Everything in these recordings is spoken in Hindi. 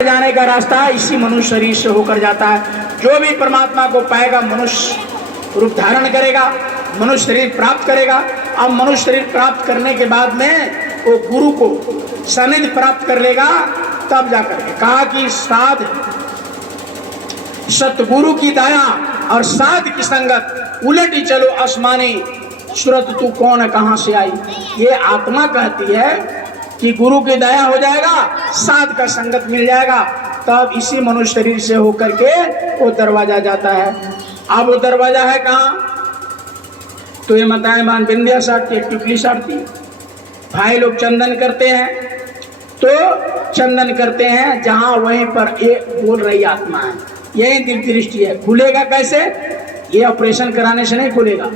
जाने का रास्ता इसी मनुष्य शरीर से होकर जाता है। जो भी परमात्मा को पाएगा मनुष्य रूप धारण करेगा, मनुष्य शरीर प्राप्त करेगा। अब मनुष्य शरीर प्राप्त करने के बाद में वो गुरु को सानिध्य प्राप्त कर लेगा, तब जाकर के कहा कि साध सतगुरु की दया और साध की संगत उलटी चलो आसमानी सूरत तू कौन कहां से आई। ये आत्मा कहती है कि गुरु की दया हो जाएगा, साध का संगत मिल जाएगा, तब इसी मनुष्य शरीर से होकर के वो दरवाजा जाता है। अब वो दरवाजा है कहाँ? तो ये मतायमान बिंदिया साधती है, टिकली साधती है। भाई लोग चंदन करते हैं तो चंदन करते हैं जहां वहीं पर ये बोल रही आत्मा है, यही दिव्य दृष्टि है। खुलेगा कैसे? ये ऑपरेशन कराने से नहीं खुलेगा।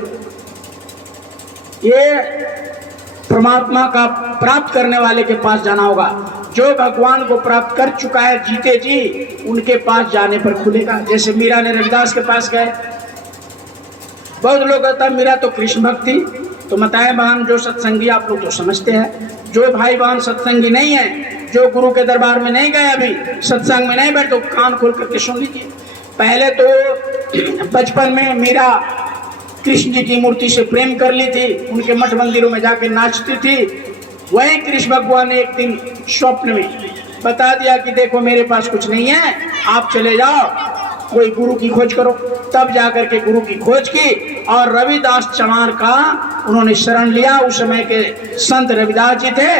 ये परमात्मा का प्राप्त करने वाले के पास जाना होगा। जो भगवान को प्राप्त कर चुका है जीते जी, उनके पास जाने पर खुलेगा। जैसे मीरा ने रविदास के पास गए। बहुत लोग कहता है मीरा तो कृष्ण भक्त थी। तो बताएं बहन, जो सत्संगी आप लोग तो समझते हैं, जो भाई बहन सत्संगी नहीं है, जो गुरु के दरबार में नहीं गए, अभी सत्संग में नहीं बैठे, तो कान खोल करके सुन लीजिए। पहले तो बचपन में मीरा कृष्ण जी की मूर्ति से प्रेम कर ली थी, उनके मठ मंदिरों में जाके नाचती थी। वही कृष्ण भगवान ने एक दिन स्वप्न में बता दिया कि देखो मेरे पास कुछ नहीं है, आप चले जाओ कोई गुरु की खोज करो। तब जाकर के गुरु की खोज की और रविदास चमार का उन्होंने शरण लिया। उस समय के संत रविदास जी थे,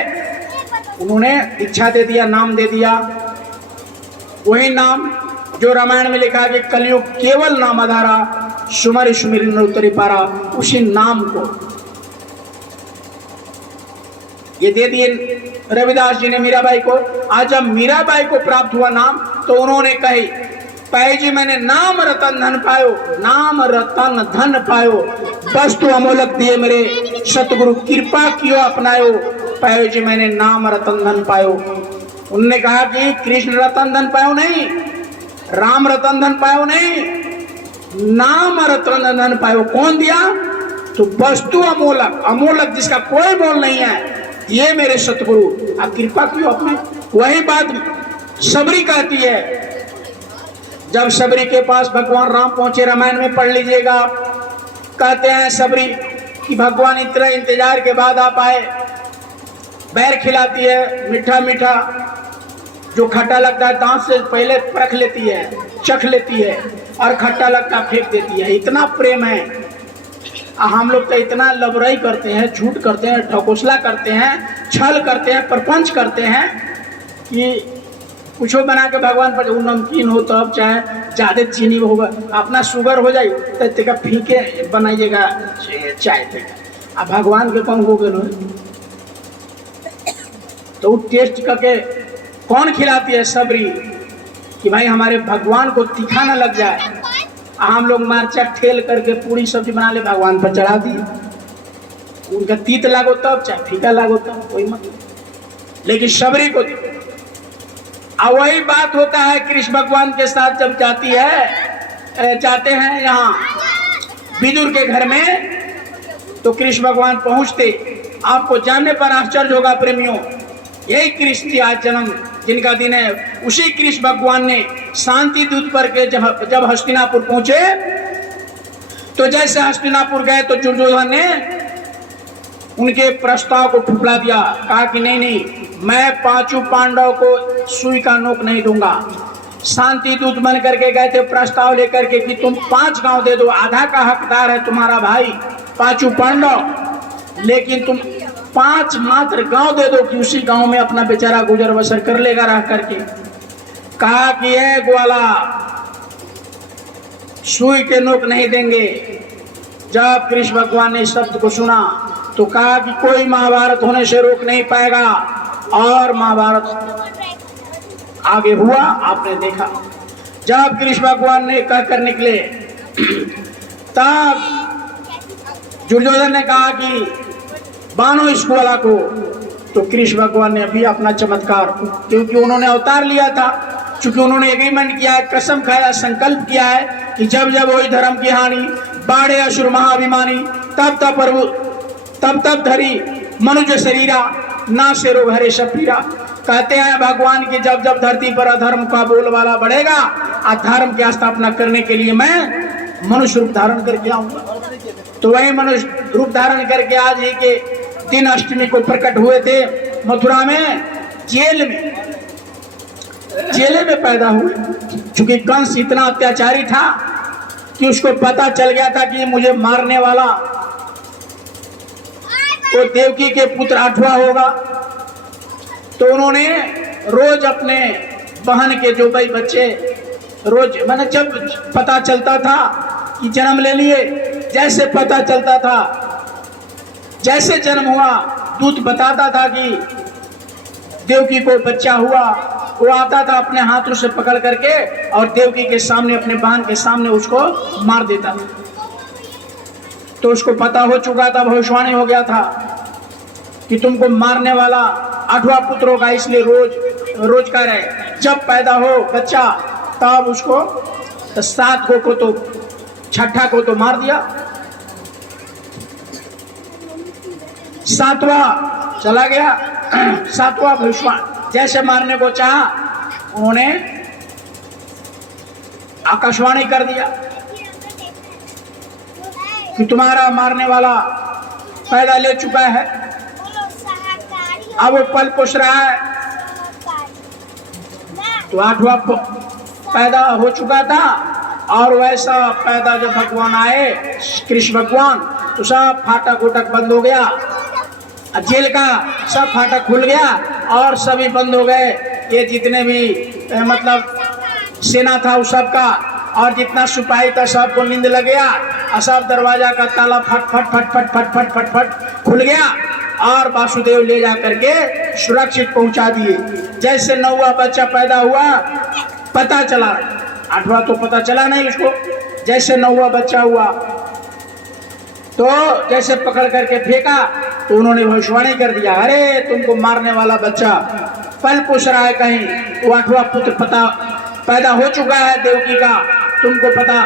उन्होंने दीक्षा दे दिया, नाम दे दिया। वही नाम जो रामायण में लिखा कि कलयुग केवल नाम आधारा, सुमर सुमिर उतरी पारा, उसी नाम को ये दे दिए रविदास जी ने मीराबाई को। आज जब मीराबाई को प्राप्त हुआ नाम, तो उन्होंने कही पाई जी मैंने नाम रतन धन पायो, नाम रतन धन पायो, वस्तु अमोलक दिए मेरे सतगुरु कृपा कियो अपनायो, पायो जी मैंने नाम रतन धन पायो। उन्होंने कहा कि कृष्ण रतन धन पायो नहीं, राम रतन धन पायो नहीं, नाम रतन धन पायो। कौन दिया? तो वस्तु अमोलक, अमोलक जिसका कोई मोल नहीं है, ये मेरे सतगुरु आप कृपा क्यों अपने। वही बात सबरी कहती है। जब सबरी के पास भगवान राम पहुंचे, रामायण में पढ़ लीजिएगा, कहते हैं सबरी कि भगवान इतना इंतजार के बाद आप आए। बैर खिलाती है, मीठा मीठा, जो खट्टा लगता है दांत से पहले परख लेती है, चख लेती है, और खट्टा लगता फेंक देती है। इतना प्रेम है। हम लोग तो इतना लबराई करते हैं, झूठ करते हैं, ढकोसला करते हैं, छल करते हैं, प्रपंच करते हैं कि कुछ बना के भगवान पर नमकीन हो तब चाहे ज्यादा चीनी होगा, अपना शुगर हो जाए तो फीके बनाइएगा चाय थे। अब भगवान के कौन हो गए तो वो टेस्ट करके कौन खिलाती है? सबरी कि भाई हमारे भगवान को तीखा ना लग जाए। हम लोग मार्चा ठेल करके पूरी सब्जी बना ले, भगवान पर चढ़ा दिए। उनका तीत लागो तब, चाहे फीका लागो तब, कोई मतलब। लेकिन सबरी को वही बात होता है कृष्ण भगवान के साथ जब जाते हैं यहाँ विदुर के घर में, तो कृष्ण भगवान पहुंचते। आपको जानने पर आश्चर्य होगा प्रेमियों, यही कृष्ण जी आज जन्म जिनका दिन है, उसी कृष्ण भगवान ने शांति दूत पर के जब हस्तिनापुर पहुंचे, तो जैसे हस्तिनापुर गए तो दुर्योधन ने उनके प्रस्ताव को ठुकरा दिया। कहा कि नहीं नहीं, मैं पांचों पांडव को सुई का नोक नहीं दूंगा। शांति दूत बन करके गए थे प्रस्ताव लेकर के कि तुम 5 गांव दे दो, आधा का हकदार है तुम्हारा भाई पांचों पांडव, लेकिन तुम 5 मात्र गांव दे दो कि उसी गांव में अपना बेचारा गुजर बसर कर लेगा रह करके। कहा कि ये ग्वाला सुई के नोक नहीं देंगे। जब कृष्ण भगवान ने इस शब्द को सुना तो कहा कि कोई महाभारत होने से रोक नहीं पाएगा, और महाभारत आगे हुआ आपने देखा। जब कृष्ण भगवान ने कहकर निकले, तब दुर्योधन ने कहा कि बानो इस ग्वाला को। तो कृष्ण भगवान ने अभी अपना चमत्कार, क्योंकि उन्होंने अवतार लिया था, चूंकि उन्होंने एग्रीमेंट किया है, कसम खाया, संकल्प किया है कि जब जब वही धर्म की हानि बाढ़े असुर महाभिमानी, तब तब प्रभु तब तब धरी मनुज शरीरा, ना से रोग हरे शपीरा। कहते हैं भगवान की जब जब धरती पर अधर्म का बोलबाला बढ़ेगा, अधर्म की स्थापना करने के लिए मैं मनुष्य रूप धारण करके आऊंगा। तो वही मनुष्य रूप धारण करके आज ही के दिन अष्टमी को प्रकट हुए थे मथुरा में, जेल में पैदा हुए। चूंकि कंस इतना अत्याचारी था कि उसको पता चल गया था कि मुझे मारने वाला तो देवकी के पुत्र 8वां होगा। तो उन्होंने रोज अपने बहन के जो भाई बच्चे रोज, मैंने जब पता चलता था कि जन्म ले लिए, जैसे पता चलता था, जैसे जन्म हुआ, दूत बताता था कि देवकी को बच्चा हुआ, वो आता था अपने हाथों से पकड़ करके और देवकी के सामने, अपने बहन के सामने उसको मार देता था। तो उसको पता हो चुका था, भविष्यवाणी हो गया था कि तुमको मारने वाला 8वां पुत्र होगा। इसलिए रोज कह रहे, जब पैदा हो बच्चा तब उसको 7 को तो 6ठा को तो मार दिया, 7वां चला गया। 7वां भविष्यवाणी जैसे मारने को चाहा, उन्होंने आकाशवाणी कर दिया कि तुम्हारा मारने वाला पैदा ले चुका है, अब वो पल पोष रहा है। तो 8वां पैदा हो चुका था और वैसा पैदा जब भगवान आए, कृष्ण भगवान, तो सब फाटक उटक बंद हो गया, जेल का सब फाटक खुल गया और सभी बंद हो गए। ये जितने भी मतलब सेना था उस सब का, और जितना सिपाही था सबको नींद लग गया और सब दरवाजा का ताला फट फट फट फट फट फट फट फट खुल गया और वासुदेव ले जा करके सुरक्षित पहुंचा दिए। जैसे 9वां बच्चा पैदा हुआ, पता चला, 8वां तो पता चला नहीं उसको, जैसे 9वां बच्चा हुआ तो जैसे पकड़ करके फेंका तो उन्होंने भविष्यवाणी कर दिया, अरे तुमको मारने वाला बच्चा पल पोष रहा है कहीं, वो 8वां पुत्र पैदा हो चुका है देवकी का, तुमको पता